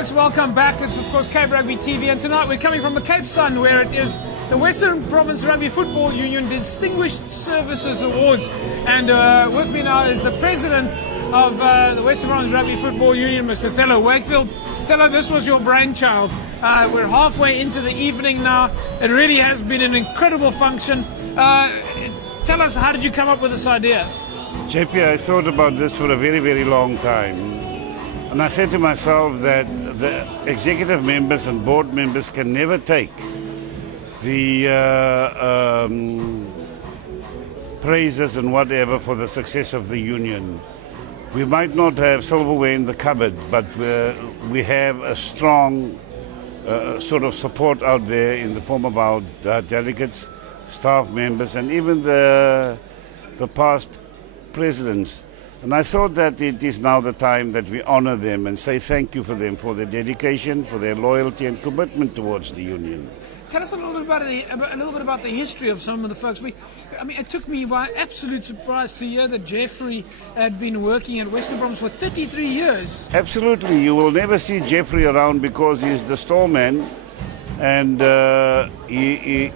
folks, welcome back. It's of course Cape Rugby TV, and tonight we're coming from the Cape Sun, where it is the Western Province Rugby Football Union Distinguished Services Awards. And with me now is the president of the Western Province Rugby Football Union, Mr. Thelo Wakefield. Thelo, this was your brainchild. We're halfway into the evening now. It really has been an incredible function. Tell us, how did you come up with this idea? JP, I thought about this for a very, very long time. And I said to myself that the executive members and board members can never take the praises and whatever for the success of the union. We might not have silverware in the cupboard, but we have a strong sort of support out there in the form of our delegates, staff members, and even the past presidents. And I thought that it is now the time that we honor them and say thank you for them, for their dedication, for their loyalty and commitment towards the union. Tell us a little bit about the history of some of the folks. I mean, it took me by absolute surprise to hear that Jeffrey had been working at Western Province for 33 years. Absolutely. You will never see Jeffrey around because he's the storeman, and he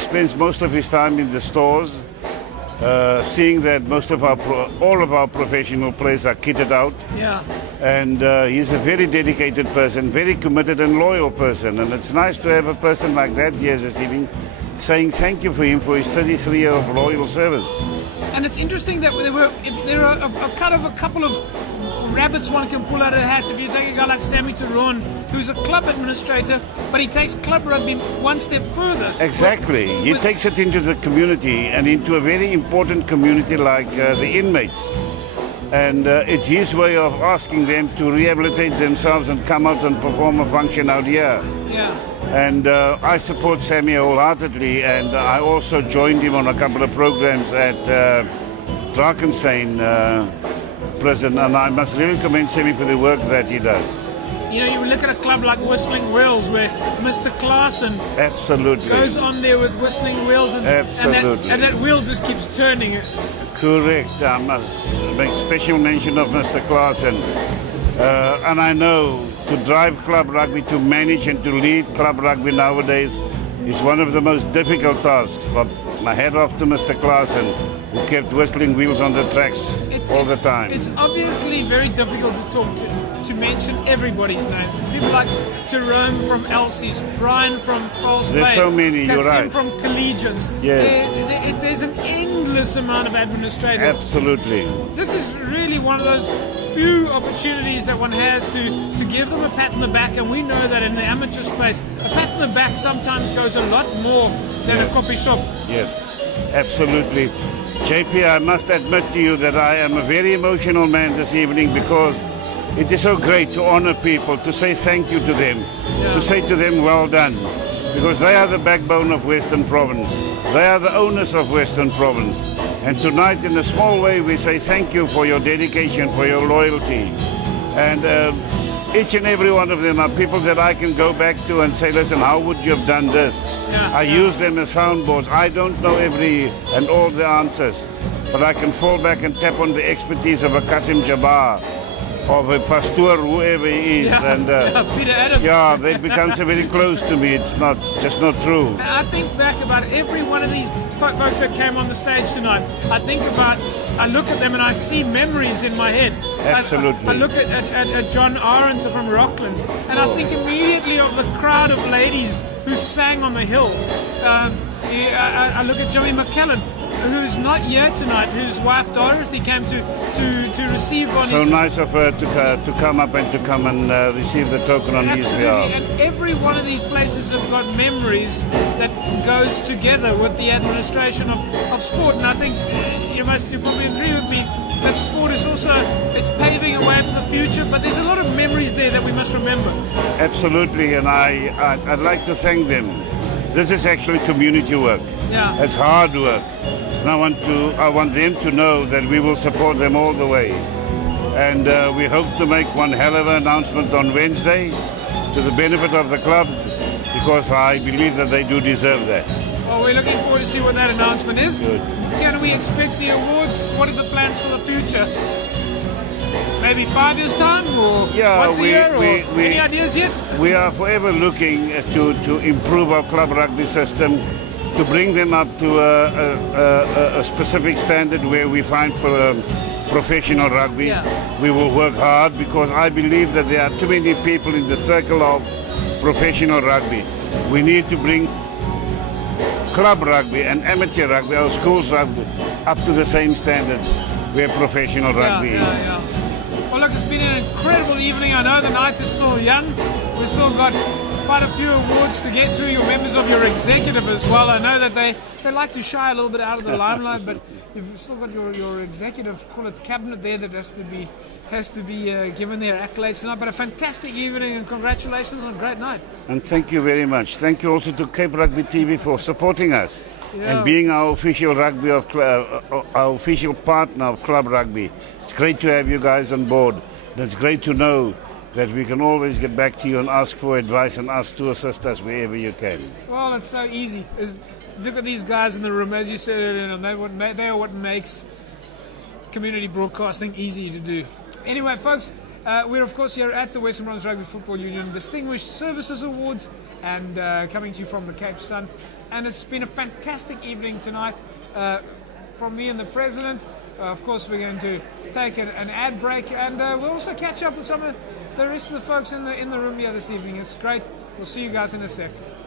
spends most of his time in the stores, seeing that all of our professional players are kitted out. Yeah. And he's a very dedicated person, very committed and loyal person. And it's nice to have a person like that here this evening saying thank you for him for his 33 years of loyal service. And it's interesting that there are a couple of rabbits one can pull out of a hat. If you take a guy like Sammy Turon, who's a club administrator, but he takes club rugby one step further. Exactly. He takes it into the community and into a very important community like the inmates. And it's his way of asking them to rehabilitate themselves and come out and perform a function out here. Yeah. And I support Sammy wholeheartedly, and I also joined him on a couple of programs at Drakenstein prison, and I must really commend Sammy for the work that he does. You know, you look at a club like Whistling Wills, where Mr. Claassen absolutely goes on there with Whistling Wills, and that wheel just keeps turning. Correct. I must make special mention of Mr. Claassen. And I know to drive club rugby, to manage and to lead club rugby nowadays is one of the most difficult tasks. But my hat off to Mr. Claassen, who kept Whistling Wheels on the tracks all the time. It's obviously very difficult to talk to mention everybody's names. People like Jerome from Elsie's, Brian from False Bay. There's so many, you're right. from Collegians. Yes. There's an endless amount of administrators. Absolutely. This is really one of those few opportunities that one has to give them a pat on the back, and we know that in the amateur space, a pat on the back sometimes goes a lot more than a copy shop. Yes, absolutely. JP, I must admit to you that I am a very emotional man this evening because it is so great to honor people, to say thank you to them, to say to them well done, because they are the backbone of Western Province. They are the owners of Western Province. And tonight, in a small way, we say thank you for your dedication, for your loyalty. And each and every one of them are people that I can go back to and say, listen, how would you have done this? I use them as soundboards. I don't know every and all the answers, but I can fall back and tap on the expertise of a Qasim Jabbar, of a Pasteur, whoever he is. Peter Adams. Yeah, that becomes very close to me. It's just not true. I think back about every one of these folks that came on the stage tonight. I look at them and I see memories in my head. Absolutely. I look at John Ahrens from Rocklands, and I think immediately of the crowd of ladies who sang on the hill. I look at Jimmy McKellen, who's not here tonight, whose wife Dorothy came to receive on his... So nice of her to come up and receive the token on his behalf. And every one of these places have got memories that goes together with the administration of sport. And I think you probably agree with me that sport is also, it's paving a way for the future, but there's a lot of memories there that we must remember. Absolutely, and I'd like to thank them. This is actually community work. Yeah. It's hard work. And I want them to know that we will support them all the way. And we hope to make one hell of an announcement on Wednesday to the benefit of the clubs, because I believe that they do deserve that. Well, we're looking forward to see what that announcement is. Good. Can we expect the awards? What are the plans for the future? maybe 5 years' time, or Yeah, once a year, or any ideas yet? We are forever looking to improve our club rugby system, to bring them up to a specific standard where we find professional rugby. Yeah. We will work hard because I believe that there are too many people in the circle of professional rugby. We need to bring club rugby and amateur rugby, our schools rugby, up to the same standards where professional rugby is. Yeah. Well, look, it's been an incredible evening. I know the night is still young. We've still got quite a few awards to get through. You're members of your executive as well. I know that they like to shy a little bit out of the limelight, but you've still got your executive, call it cabinet there, that has to be given their accolades tonight. But a fantastic evening, and congratulations on a great night. And thank you very much. Thank you also to Cape Rugby TV for supporting us and being our official rugby our official partner of club rugby. It's great to have you guys on board. And it's great to know that we can always get back to you and ask for advice and ask to assist us wherever you can. Well, it's so easy. Look at these guys in the room, as you said earlier, and they are what makes community broadcasting easy to do. Anyway, folks, we're of course here at the Western Province Rugby Football Union Distinguished Services Awards, and coming to you from the Cape Sun. And it's been a fantastic evening tonight from me and the President. Of course, we're going to take an ad break, and we'll also catch up with some of the rest of the folks in the room here this evening. It's great. We'll see you guys in a sec.